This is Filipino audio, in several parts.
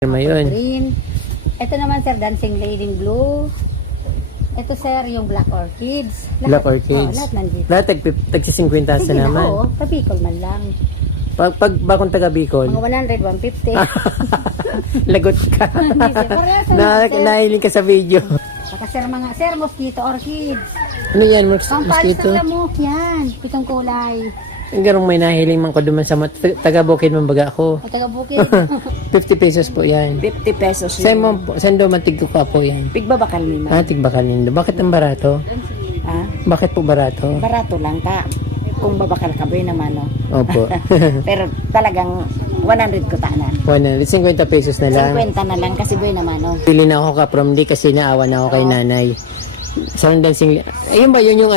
Yun. Green. Ito naman sir, Dancing Lady in Blue. Ito sir, yung Black Orchids. Black Orchids. Lahat nandito. Lahat tagsi 50 sa Sige na, naman. oo. Pabicol man lang. Pag bakong taga Bicol. Mga 100, 150. Lagot ka. Hindi sir, parehas naman, sir. Nahiling ka sa video. Saka sir, mga sir, Mosquito Orchids. Ano yan, Pampalis mosquito? ng lamok, yan. Pitong kulay. Ang garong may nahiling man ko duman sa taga Bukid Mambaga ako. O taga Bukid. 50 pesos po yan. 50 pesos Saan do matigko ka po yan? Pigbabakal ni ma'am. Tigbakal nindo. Bakit ang barato? Ah, Bakit po barato? barato lang ta. Kung babakal ka boy naman no. Opo. Pero talagang 100 ko tanan. 150 pesos na lang. 50 na lang kasi boy naman no. Pili na ako ka from di kasi naawa na ako kay nanay. Sa dancing, ayun ba yun yung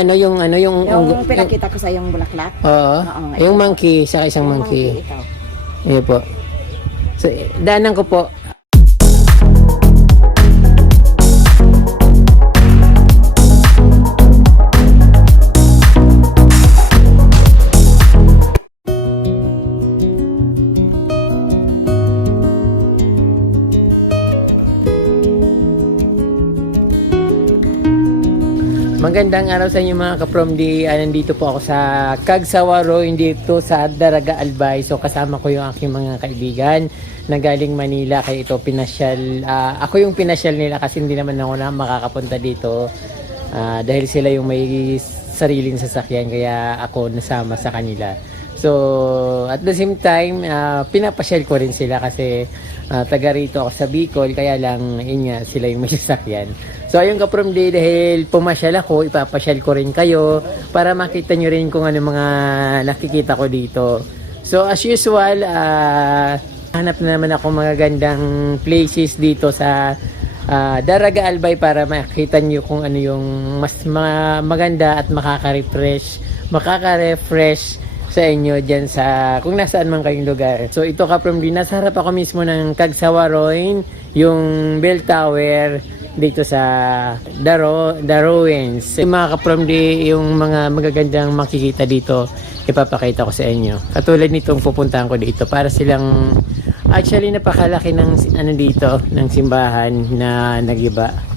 Yung pinakita ko sa yung bulaklak. Oo. Oo, Yung monkey sa isang Yung monkey. ikaw. Ayun po. So, daanan ko po. Magandang araw sa inyo mga kaprom di. Nandito po ako sa Cagsawaro, dito sa Daraga Albay. So kasama ko yung aking mga kaibigan na galing Manila. Kaya ito pinasyal. Ako yung pinasyal nila kasi hindi naman ako na makakapunta dito. Dahil sila yung may sariling sasakyan kaya ako nasama sa kanila. So at the same time, pinapasyal ko rin sila kasi taga rito ako sa Bicol. Kaya lang sila yung may sasakyan. So ayun kaprom di, dahil pumasyal ako, ipapasyal ko rin kayo para makita nyo rin kung ano mga nakikita ko dito. So as usual, hanap na naman ako mga gandang places dito sa Daraga Albay para makita nyo kung ano yung mas maganda at makaka-refresh sa inyo dyan sa kung nasaan man kayong lugar. So ito kaprom di, nasa harap ako mismo ng Cagsawaroin, yung bell tower dito sa Darowens. Yung mga kaprom di, yung mga magagandang makikita dito, ipapakita ko sa inyo. Katulad nitong pupuntahan ko dito para silang actually napakalaki ng dito ng simbahan na nagiba.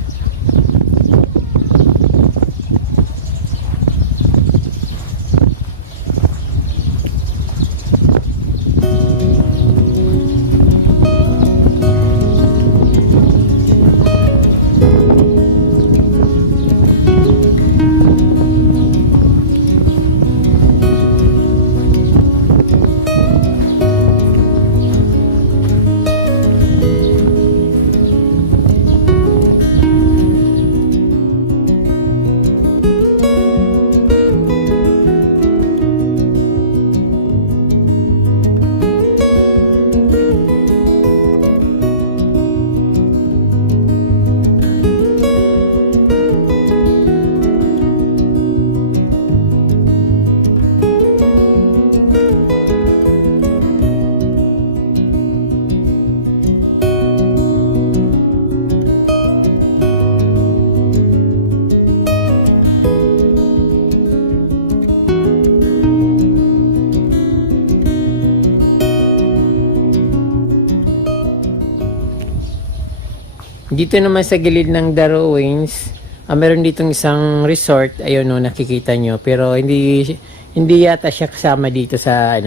Dito naman sa gilid ng Darowens, meron ditong isang resort, ayun no, nakikita nyo, pero hindi yata siya kasama dito sa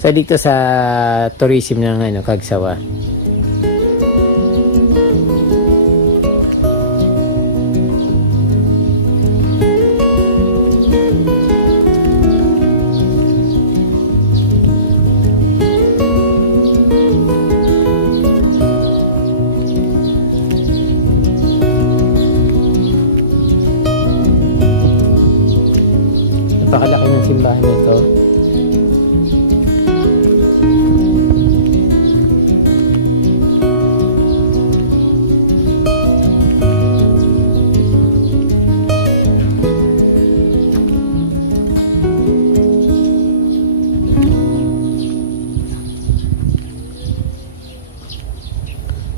dito sa tourism ng Cagsawa. Napakalaki ng simbahan nito.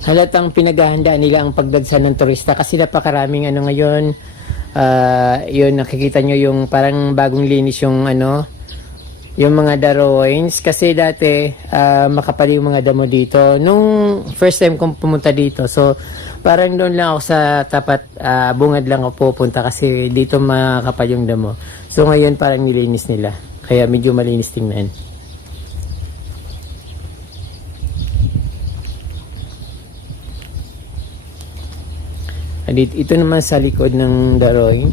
Halatang pinaghahandaan nila ang pagdagsa ng turista kasi napakaraming ngayon. Yun nakikita nyo yung parang bagong linis yung yung mga drawings. Kasi dati, makapal yung mga damo dito. Nung first time kong pumunta dito, so parang doon lang ako sa tapat, bungad lang ako pupunta kasi dito makapal yung damo. So ngayon parang nilinis nila. Kaya medyo malinis tingnan. Ito naman sa likod ng drawing.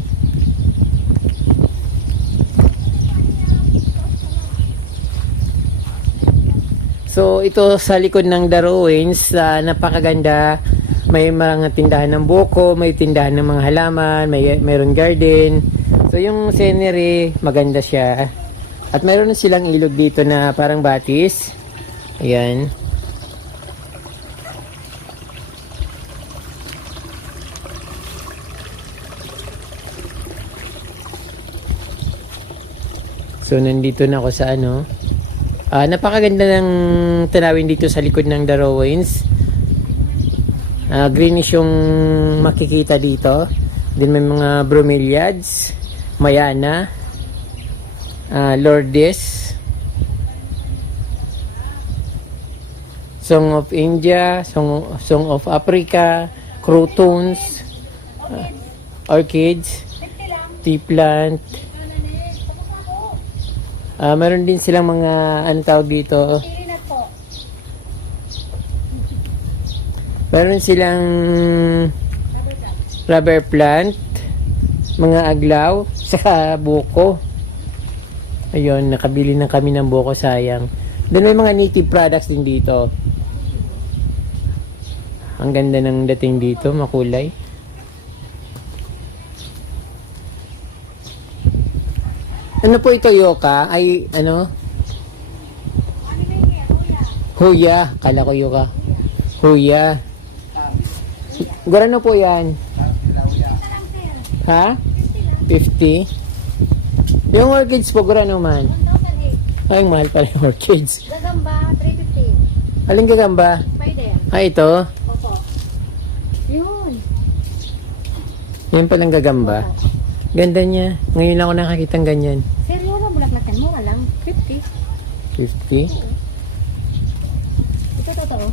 So ito sa likod ng drawings, napakaganda. May mga tindahan ng buko, may tindahan ng mga halaman, mayroon garden. So yung scenery, maganda siya. At mayroon silang ilog dito na parang batis. Ayan. So nandito na ako sa ano. Napakaganda ng tanawin dito sa likod ng drawings. Greenish yung makikita dito. Then may mga bromeliads, mayana, Lourdes, Song of India, Song of Africa, croutons, orchids, tea plant. Meron din silang mga ano tawag dito. Meron silang rubber plant, mga aglaw, saka buko. Ayun, nakabili na kami ng buko, sayang. Doon may mga native products din dito. Ang ganda ng dating dito, makulay. Ano po ito, yoka? Ay, ano? Huya. Kala ko yoka. Huya. Gurano po yan? Ha? 50? Yung orchids po, gurano man? Ay, mahal pala yung orchids. Gagamba, 350. Aling gagamba? Spider. Ito? Opo. Yun. Yan palang gagamba. Ganda niya. Ngayon lang ako nakakitang ganyan. Sir, yun ang bulaklatan mo, walang 50. 50? Ito totoo.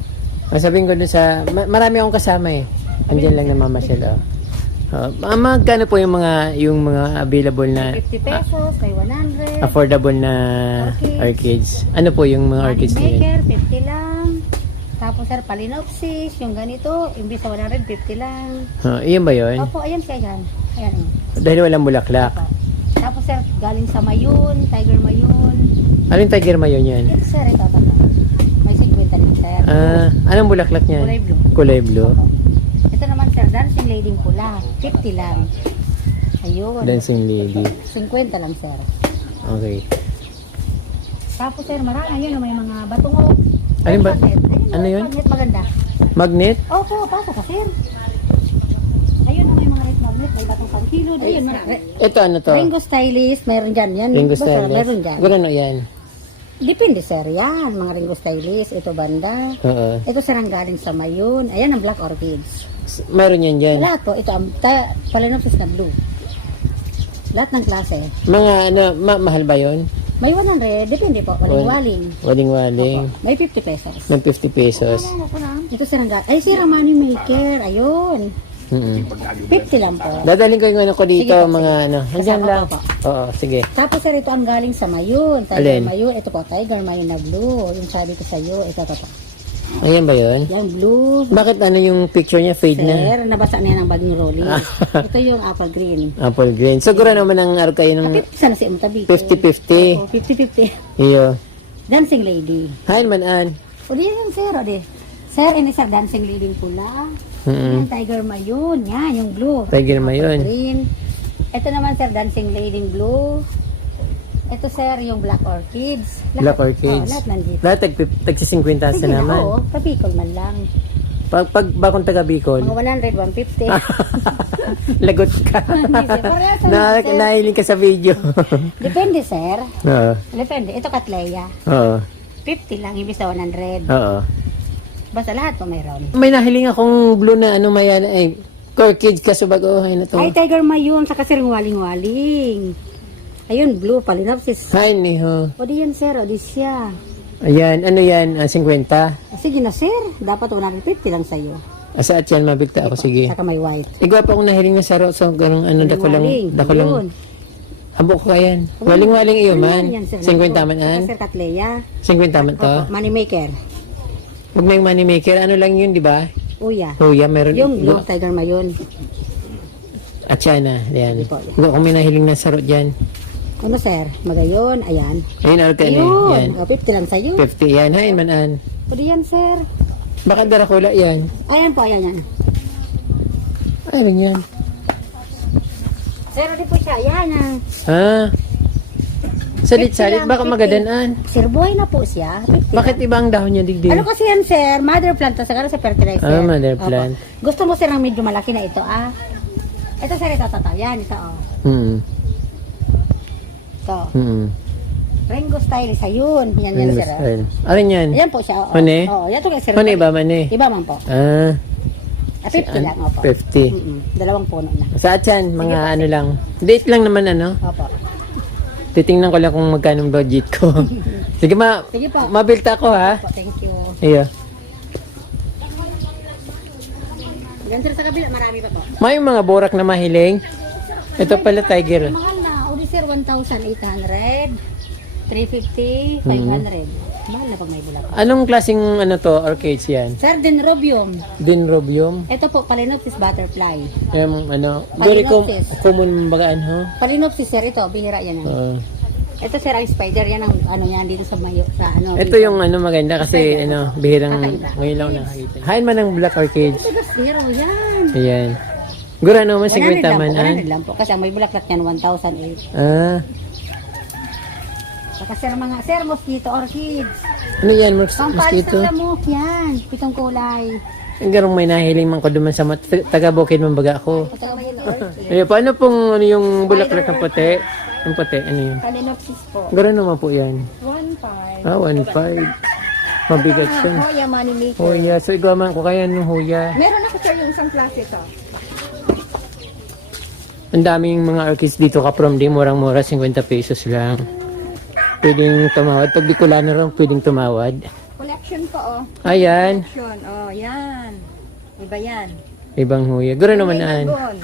Sabihin ko dun sa... marami akong kasama eh. Andiyan lang na mamasyal. Magkano po yung mga available na 50 pesos, may 100. affordable na orchids? Ano po yung mga orchids na yun? Maker, 50 lang. Tapos sir, Phalaenopsis, yung ganito, imbis sa 150 lang. Iyan ba yun? Opo, ayan siya yan. Ayan. Dahil walang bulaklak. Opo. Tapos sir, galing sa Mayon, Tiger Mayon. Anong tiger mayon yan? Ito sir, ito. May 50 rin sir. Anong bulaklak niyan? Kulay blue. Kulay blue. Opo. Ito naman sir, dancing lady pula. 50 lang. Ayun. Dancing lady. 50 lang sir. Okay. Tapos sir, marami yun. May mga batungo. Ano ba? Magnet. Ayun, Ano yun? Magnet maganda. Magnet? Opo, pasok ka sir. Ayun, may mga red magnet. May batong pangkilod. Ayun, Ito ano to? Ringo Stylist, mayroon dyan. Yan, Ringo basta, Stylist. Meron dyan. Gano'n yan? Depende sir, yan. Mga Ringo Stylist. Ito banda. Oo. Ito sir ang galing sa Mayon. Ayan ang Black Orchids. Mayroon yan dyan. Lahat po. Ito ang Phalaenopsis na blue. Lahat ng klase. Mga ano, mahal ba yun? May 100. Depende po. Waling-waling. Waling-waling. Opo. May 50 pesos. Ng 50 pesos. Ito sir ang galing. Ay sir, ang money maker. Ayun. 50 lang po. Dadalhin ko yung ano ko dito, Sige po, mga sige. ano. Andyan Kasama lang. ko po. Oo, sige. Tapos sir, ito ang galing sa Mayon. Tiger Alin? Mayon. Ito po, Tiger Mayon na blue. Yung sabi ko sa iyo, ito po. Ayan ba yun? Yan, blue. Bakit ano yung picture niya fade na? Sir, nabasa na yan ang bagong rolling. Ito yung apple green. Apple green. Siguro naman ang araw kayo ng Kapit sana si Mtabi. 50-50. Oo, 50-50. Iyo. Dancing lady. Hi man an. O di yan sir, o di. Sir, ini sir, dancing lady pula. Yan, Tiger Mayon. Yan, yung blue. Tiger Mayon. Green. Ito naman sir, dancing lady blue. Ito sir, yung black orchids. Black orchids. Lahat nandito. Lahat tagsi 50 sa Sige na, naman. oo. Pabicol man lang. Pag bakong taga Bicol. Mga 100, 150. Lagot ka. Hindi, sir. Parehas lang, sir. Nahiling ka sa video. Depende sir. Oo. Depende. Ito Catleya. Oo. 50 lang, ibig sa 100. Oo. Basta lahat po mayroon. May nahiling akong blue na ano mayan ay Core Kids kasubag oh ay na to. Ay, Tiger Mayon, saka sir, waling-waling. Ayun, blue, Phalaenopsis. Hi, niho. O di yan, sir. O di siya. Ayan, ano yan? 50? Sige na, sir. Dapat 150 lang sa'yo. Saat yan, mabilta ako, sige. Saka may white. Igwa pa akong nahiling na saro, so ganun, ano, dako lang. Yun. Abo ko kayan. Waling-waling iyo man. Yan, sir. 50 man an. Sir Catleya. 50 man to. Opo, money maker. Huwag na yung money maker. Ano lang yun, di ba? Uya. Huya, meron. Yung blue tiger mayon. At siya na. Yan. Hindi po, yan. Huwag akong may nahiling na saro dyan. Ano, sir? Magayon. Ayan. Ayun, ano ka Ayun. Yan. O, 50 lang sa'yo. 50 yan. Hain man an. O di yan, sir. Baka darakula yan. Ayan po, ayan yan. Ayun yan. Sir, di po siya. Ayan ah. Ah. Salit-salit. 50 lang, Baka 50. magadanaan. Sir, buhay na po siya. 50 Bakit lang. iba ang dahon niya digdig? Ano kasi yan, sir? Mother plant. Tapos sa fertilizer. Ah, mother Opo. plant. Gusto mo, sir, ng medyo malaki na ito, ah? Ito, sir, ito. Yan, ito, oh. Hmm. Ito. Hmm. Ringo style, isa yun. Yan, yan, sir. ah. Ano yan? Ayan po siya. Oo. Mani? Oo, yan to kay sir. Ano iba man eh? Iba man po. Ah. 50 lang, opo. 50. Dalawang puno na. Sa atyan, mga ano lang. Date lang naman ano. Opo. Titingnan ko lang kung magkano ang budget ko. Sige Sige po. mabilta ko ha. Opo, thank you. Iyo. Yan, sir, sa kabila, marami pa po. May mga borak na mahiling. Ito pala tiger. Mahal na. Uli, sir, 1,800. 350, 500. Mahal na pag may bulak. Anong klaseng ano to, orchids yan? Sir, Dendrobium. Dendrobium. Ito po, Phalaenopsis butterfly. Yung ano, very Phalaenopsis. common bagaan ho. Phalaenopsis, sir, ito, bihira yan. Ito, sir, ang spider. Yan ang ano yan dito sa mayo. Sa, ano, Ito yung ano maganda kasi ano, bihirang Kakaiba. ngayon lang nakakita. Hain man ng black orchids. Ito, zero yan. Ayan. Gura naman 50 lang man po, an. 100 lang po. Kasi ang may bulaklak yan, 1,008. Ah. Saka sir, mga sir, mosquito orchids. Ano yan, Pampalis mosquito? ng lamok yan. Pitong kulay. Ang garong may nahiling man ko duman sa taga-bukid man baga ako. Ito naman yung orchid. Ayun, paano pong ano yung bulaklak ng puti? Yung puti, ano yun? Phalaenopsis po. Gano'n naman po yan. 1,500. Ah, 1.5. Mabigat Ito, siya. Hoya money maker. Huya. So, igaman ko kaya ng huya. Meron ako sir yung isang klase ito. Ang daming mga orchids dito ka from di murang-mura, 50 pesos lang. Pwedeng tumawad. Pag di na rin, pwedeng tumawad. Collection po oh. Ayan. Collection. Oh, yan. Iba yan. Ibang huya. Gano'n naman May an. dragon.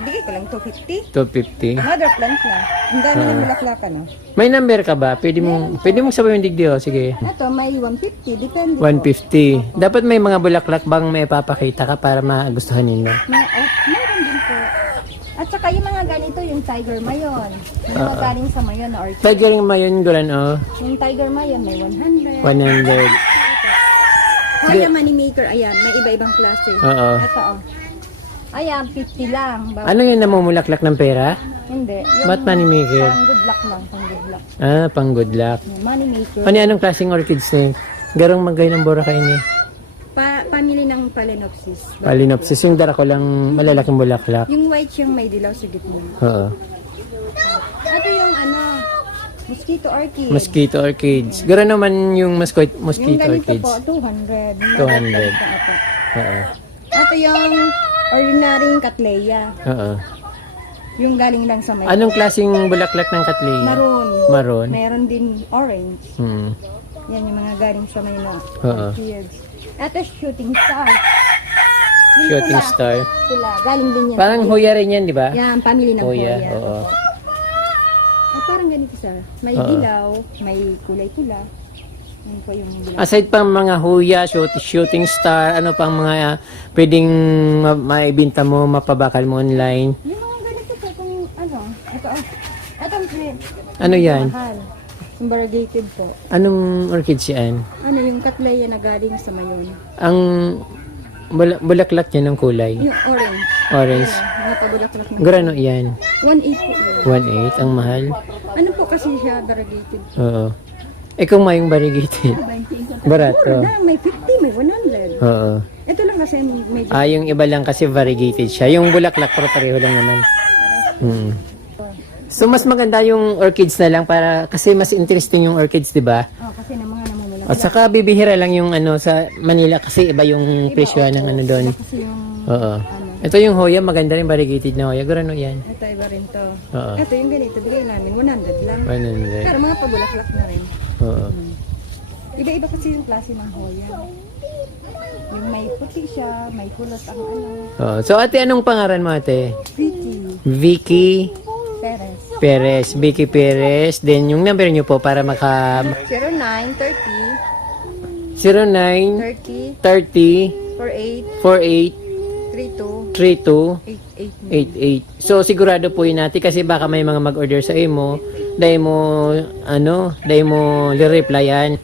Bigay ko lang 250. 250. Mother plant na. Ang dami ng bulaklakan oh. May number ka ba? Pwede mong sabihin yung digdi, oh. Sige. Ito may 150. Depende po. 150. Dapat may mga bulaklak bang may papakita ka para magustuhan nila. Meron din po. At saka yung mga ganito, yung tiger mayon. Yung mga galing sa mayon na orchid. Tiger mayon gulan, oh. Yung tiger mayon may 100. 100. Hoya money maker, ayan. May iba-ibang klase. Oo. Ito oh. Ayan, 50 lang. Ano yung namumulaklak ng pera? Hindi. What money maker? Pang good luck lang. Pang good luck. Ah, pang good luck. Yung money maker. Ano anong klaseng orchids na yun? Garong magay ng bora kayo niya. Pamili ng Phalaenopsis. Phalaenopsis, yung dara ko lang malalaking bulaklak. Yung white yung may dilaw sa gitna. Oo. Ito yung ano, mosquito orchid. Mosquito orchids. Garo naman yung mosquito Yung ganito orchids. po, 200. 200. Ito. Oo. Ito yung ordinary Cattleya. Oo. Yung galing lang sa may Anong klaseng bulaklak ng Cattleya? maroon. Maroon. Meron din orange. Hmm. Yan yung mga galing sa may na Oo. orchids. Ito shooting star. Yung Shooting pula, star. Pula. Galing din yan. Parang huya rin yan, di ba? Yan, family ng Huya, Hoya. oo. At parang ganito sir. May Oo. dilaw, may kulay pula. Yan po yung dilaw. Aside pang mga huya, shooting star, ano pang mga pwedeng maibinta mo, mapabakal mo online? Yung mga ganito po kung ano. Ito oh. Ito Ano yan? mahal. Yung variegated po. Anong orchids yan? Ano yung Cattleya na galing sa mayon. Ang bulaklak niya ng kulay. Yung orange. Orange. Mga pabulaklak na. Gurano yan? 180 po yun. 1.8, ang mahal. Ano po kasi siya variegated? Oo. Eh kung may variegated. Barato. Na, may 50, may 100. Oo. Ito lang kasi medyo Yung iba lang kasi variegated siya. Yung bulaklak pero pareho lang naman. Hmm. So mas maganda yung orchids na lang para kasi mas interesting yung orchids, 'di ba? kasi ng mga namumula. At saka bibihira lang yung ano sa Manila kasi iba yung presyo ng ano doon. Kasi yung Oo. ano, Ito yung Hoya, maganda rin variegated na Hoya. Gurano yan? Ito, iba rin to. Oo. Ito yung ganito, bigay namin 100 lang. 100. Pero mga pabulaklak na rin. Oo. Iba-iba kasi yung klase ng Hoya. Yung may puti siya, may kulot ang ano. Oo. So ate, anong pangalan mo ate? Vicky Vicky Perez. Perez. Vicky Perez. Then yung number nyo po para maka 0930 09 30 30 48 48 32 32 88. 88. So sigurado po yun natin kasi baka may mga mag-order sa imo, dahil mo li-replyan.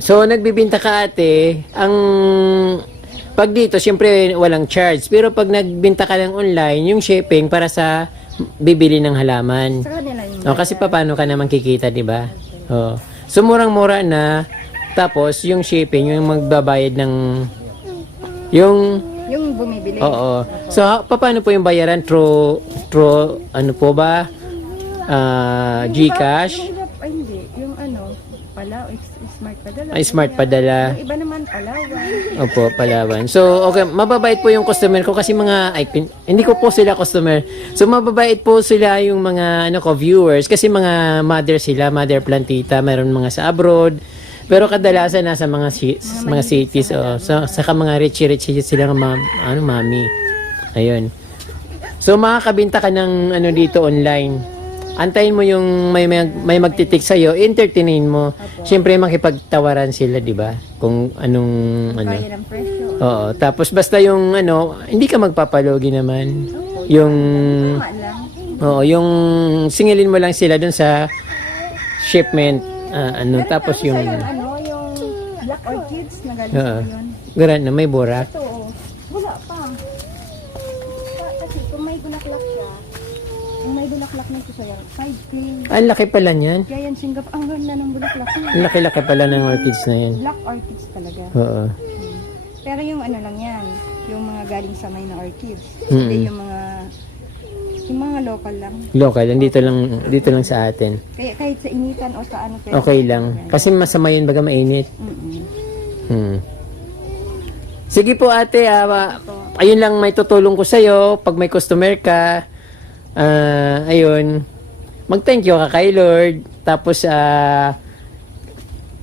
So nagbibinta ka ate, ang pag dito syempre walang charge, pero pag nagbinta ka lang online, yung shipping para sa bibili ng halaman. Sa kanila yung O, kasi paano ka naman kikita, di ba? O. So murang-mura na, tapos yung shipping, yung magbabayad ng yung bumibili. oo. So, paano po yung bayaran? Through ano po ba? GCash? Yung iba, ay hindi. Yung ano, smart padala. Ay, smart padala. Yung iba naman, Palawan. Opo, Palawan. So, okay, mababait po yung customer ko kasi hindi ko po sila customer. So, mababait po sila yung mga viewers kasi mga mother sila, mother plantita, mayroon mga sa abroad. Pero kadalasan nasa mga cities saka mga rich sila ng mga mami. Ayun. So makakabenta ka ng dito online. Antayin mo yung may magtitik sa iyo, entertainin mo. Siyempre makipagtawaran sila, 'di ba? Kung anong Kaya ng presyo. Oo, tapos basta yung hindi ka magpapalogi naman. Yung Tama lang. yung singilin mo lang sila dun sa shipment. Tapos yung yung Black Orchids na galing sa yun. Garan na may bora. Ito, wala pa. Kasi kung may bulaklak siya, kung may bulaklak nito sa'yo, 5K. Ang laki pala niyan. Kaya yan, Singapore, ang ganda ng bulaklak niya. Ang laki-laki pala ng orchids na yan. Black Orchids talaga. Oo. Pero yung lang yan, yung mga galing sa may na orchids. Mm-mm. Hindi yung mga local lang. Local, dito lang sa atin. Kaya kahit sa initan o sa ano. Pwede. Okay lang. Kasi masama yun baga mainit. Mm-mm. Sige po ate, ayun lang may tutulong ko sa'yo. Pag may customer ka, ayun, mag-thank you ka kay Lord. Tapos,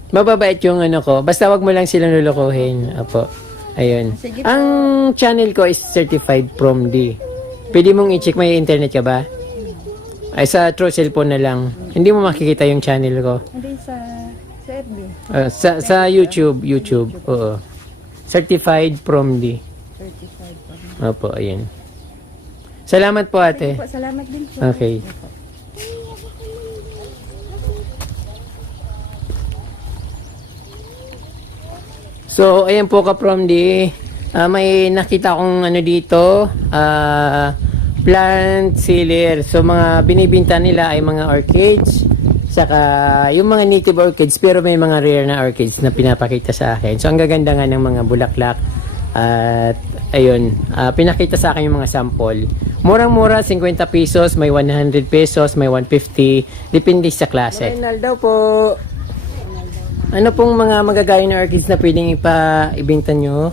mababait yung ko. Basta wag mo lang silang lulukuhin. Apo. Ayun. Sige po. Ang channel ko is Certified From D. Pwede mong i-check, may internet ka ba? Ay, sa true cellphone na lang. Hindi mo makikita yung channel ko. Hindi sa FB. Sa YouTube. Oo. Certified From D. Certified pa. Opo, ayun. Salamat po ate. Po, salamat din po. Okay. So, ayan po ka from D. May nakita akong dito, plant sealer. So, mga binibinta nila ay mga orchids, saka yung mga native orchids, pero may mga rare na orchids na pinapakita sa akin. So, ang gaganda nga ng mga bulaklak. At, ayun, pinakita sa akin yung mga sample. Murang-mura, 50 pesos, may 100 pesos, may 150, depende sa klase. Ronaldo po. Ano pong mga magagaya na orchids na pwedeng ibenta nyo?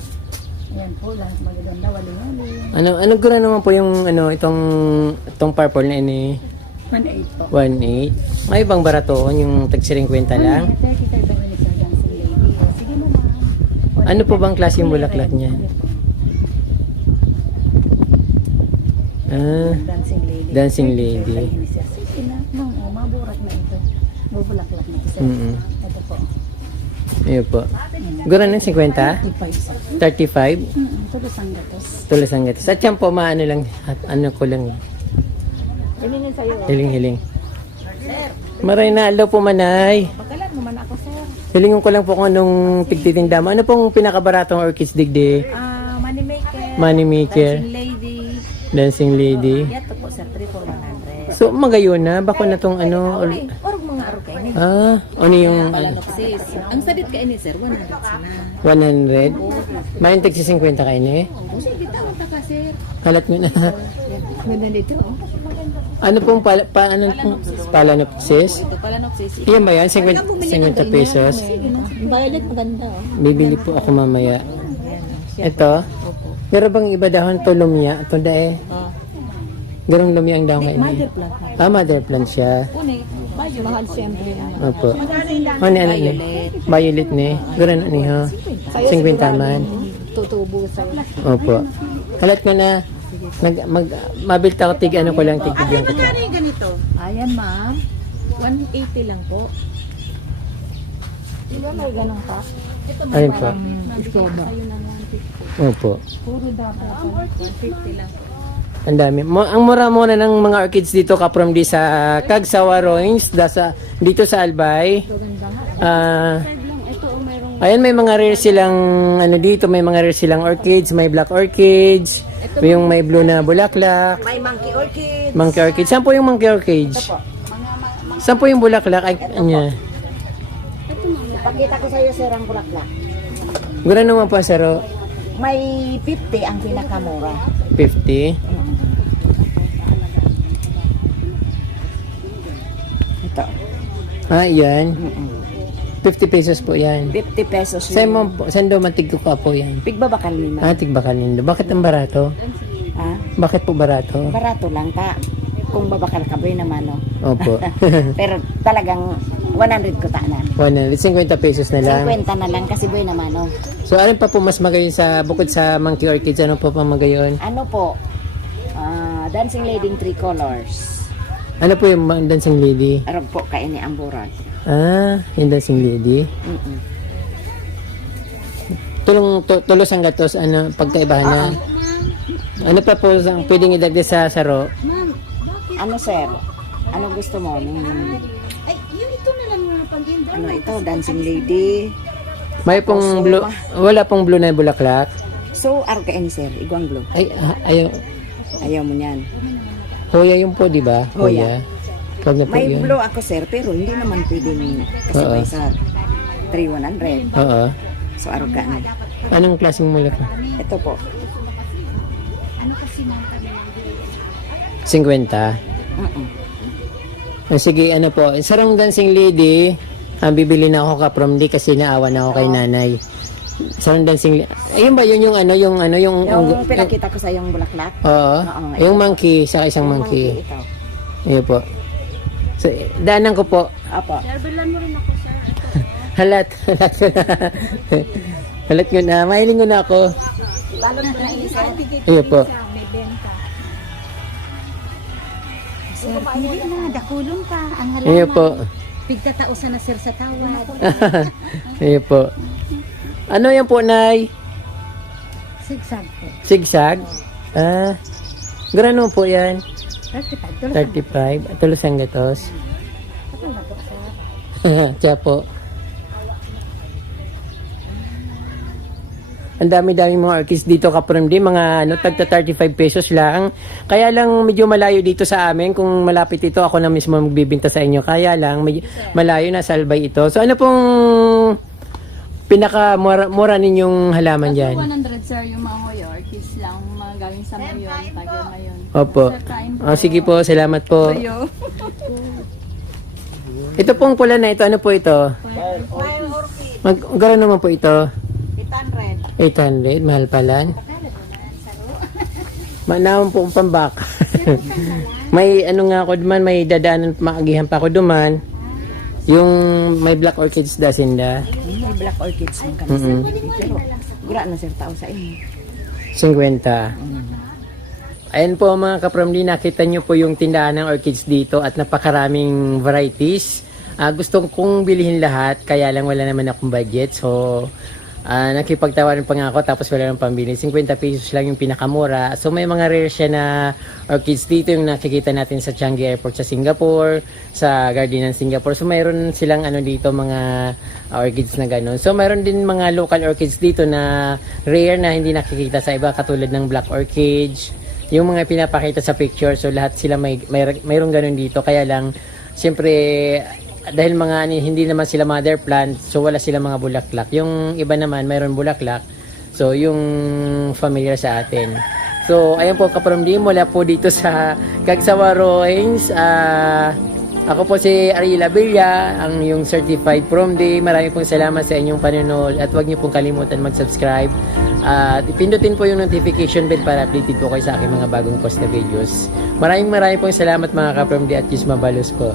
Ayan po, lahat magaganda, waling-waling. Ano gano'n naman po yung itong purple na ini? 1.8 po. 1.8. May ibang baraton yung tag 50 lang. 35 ba sa dancing lady? Sige mo ma'am. Ano po bang klase yung bulaklak niya? Dancing lady. Dancing lady. Sige na, ma'am, maburat na ito. Bubulaklak na ito. Mm-mm. Ito po. Ayun po. Gano'n ng 50? 35 sa. 35? Ito sang gatos. Tulos ang gatos. At yan po, maano lang, ko lang. Ganyan sa'yo. Hiling-hiling. Maray na, alo po manay. Pagkalat mo man ako, sir. Hilingon ko lang po kung anong pigtitinda mo. Ano pong pinakabaratong orchids digdi? Money maker. Money maker. Dancing lady. Dancing lady. Yato po, sir. 3 for 100. So, magayon na. Bako na tong Orog mga aro kayo ni. ano yung Palanopsis. Ang sadit kayo ni, sir. 100 sana. 100? Mayon tag 50 kayo ni? Sige, tawag ka ka, sir. Kalat nyo na. Ganda dito, oh. Ano pong palanopsis? Ito, palanopsis. Iyan ba yan? 50 pesos? Violet, maganda, oh. Bibili po ako mamaya. Ito? Opo. Meron bang iba dahon to lumya? Ito da eh. Garong lumya ang dahon ngayon. Mother plant. Mother plant siya. Mahal siyempre. Opo. Ano ni ano ni? Violet ni. Garan ni ha. 50 man. Tutubo sa'yo. Opo. Halat ko na mabilta ko tig ano ko lang tig bigyan ko. yung ganito? Ayan, ma'am. 180 lang po. Di ba may ganun ka? Ayun po. Iskoba. Opo. Puro dapat 150 lang. Ang dami. Ang mura muna ng mga orchids dito ka from di sa Kagsawa Ruins dito sa Albay. Ayan, may mga rare silang ano dito, may mga rare silang orchids, may black orchids, yung may blue na bulaklak, May monkey orchid. monkey orchids. Saan po yung monkey orchids? Saan po yung bulaklak? Ay, anya. Pakita ko sa iyo, sir, ang bulaklak. Gura naman po, saro. May 50 ang pinakamura. 50. Ito. Yan. 50 pesos po yan. 50 pesos Saan mo po, saan daw matig ko po yan? Pigbabakal nila. Tigbakal nindo. Bakit ang barato? Ha? Bakit po barato? Barato lang ka. Kung babakal ka, boy naman, no? Opo. Pero talagang 100 ko tanan. 150 pesos na lang. 50 na lang kasi boy naman, no? So, alin pa po mas magayon sa, bukod sa monkey orchids, ano po pa magayon? Ano po? Dancing Lady in 3 colors. Ano po yung dancing lady? Arog po kayo ni Amburan. Yung dancing lady. Tulos ang gatos, ano, pagkaibahan na. Ano pa po ang pwedeng idagdag sa saro? Ano, sir? Ano gusto mo? Ay, yung ito na lang yung pag-indoor. Ano ito? Dancing Lady. May pong blue, wala pong blue na bulaklak. So, arog kayo ni sir. Igwang blue. Ay, ayaw. Ayaw mo niyan. Hoya yung po, di ba? Hoya. Huwag na po May yun. blue ako, sir. Pero hindi naman pwedeng kasabay sa 3,100. Oo. So, arog ka na. Anong klaseng bulaklak? Ito po. 50. Sige, ano po. Sarang dancing lady, bibili na ako ka from di kasi naawa na ako kay nanay. Sarang dancing lady. Ayun ba yun yung ano, yung Yung pinakita ko sa yung bulaklak. Oo. Oo, Yung monkey, saka isang monkey. Ito. Ayun po. So, daanan ko po. Apo. Bilan mo rin ako, sir. Halat ko na. Halat ko na. Mahiling ko na ako. Lalo na isa. Ayun po. May benta. Sir, hindi na. Dakulong pa. Ang halaman. Ayun po. Pigtatausan na sir sa tawa. Ayun po. Ano yan po, Nay? Sigsag po. Sigsag? Grano po yan? 35. 35. Tulos ang gatos. Tiya po. Ang dami-dami mga orchids dito ka from di mga ano tagta 35 pesos lang. Kaya lang medyo malayo dito sa amin. Kung malapit ito ako na mismo magbibinta sa inyo. Kaya lang malayo na sa Albay ito. So ano pong pinaka mura ninyong halaman diyan? 100, sir, yung mga Hoya orchids lang. Mga galing sa Mayon, Tiger Mayon. Opo. Sir, kain po. Sige po, salamat po. Ayo. Ito pong pula na ito, ano po ito? Gano'n naman po ito? 800, mahal pala. Manawang po kong pambak. May ano nga ako duman, may dadaanan, maagihan pa ako duman. Yung may black orchids dasinda. May black orchids ng kami sir. Pero gura na sir tao sa inyo. 50. Ayan po mga kapramdi, nakita nyo po yung tindahan ng orchids dito at napakaraming varieties. Gusto kong bilhin lahat, kaya lang wala naman akong budget. So, nakipagtawaran pa nga ako tapos wala nang pambili. 50 pesos lang yung pinakamura. So may mga rare siya na orchids dito yung nakikita natin sa Changi Airport sa Singapore, sa Garden ng Singapore. So mayroon silang ano dito mga orchids na ganun. So mayroon din mga local orchids dito na rare na hindi nakikita sa iba katulad ng black orchids. Yung mga pinapakita sa picture. So lahat sila mayroong ganun dito. Kaya lang siyempre dahil mga hindi naman sila mother plant, so wala sila mga bulaklak. Yung iba naman mayroon bulaklak, so yung familiar sa atin. So ayan po kapramdi, mula po dito sa Kagsawa Ruins. Ako po si Ariela Villa, ang yung certified prom day. Maraming pong salamat sa inyong panonood at huwag niyo pong kalimutan mag-subscribe At ipindutin po yung notification bell para updated po kayo sa aking mga bagong post na videos. Maraming pong salamat mga ka-From D at Yus Mabalos po.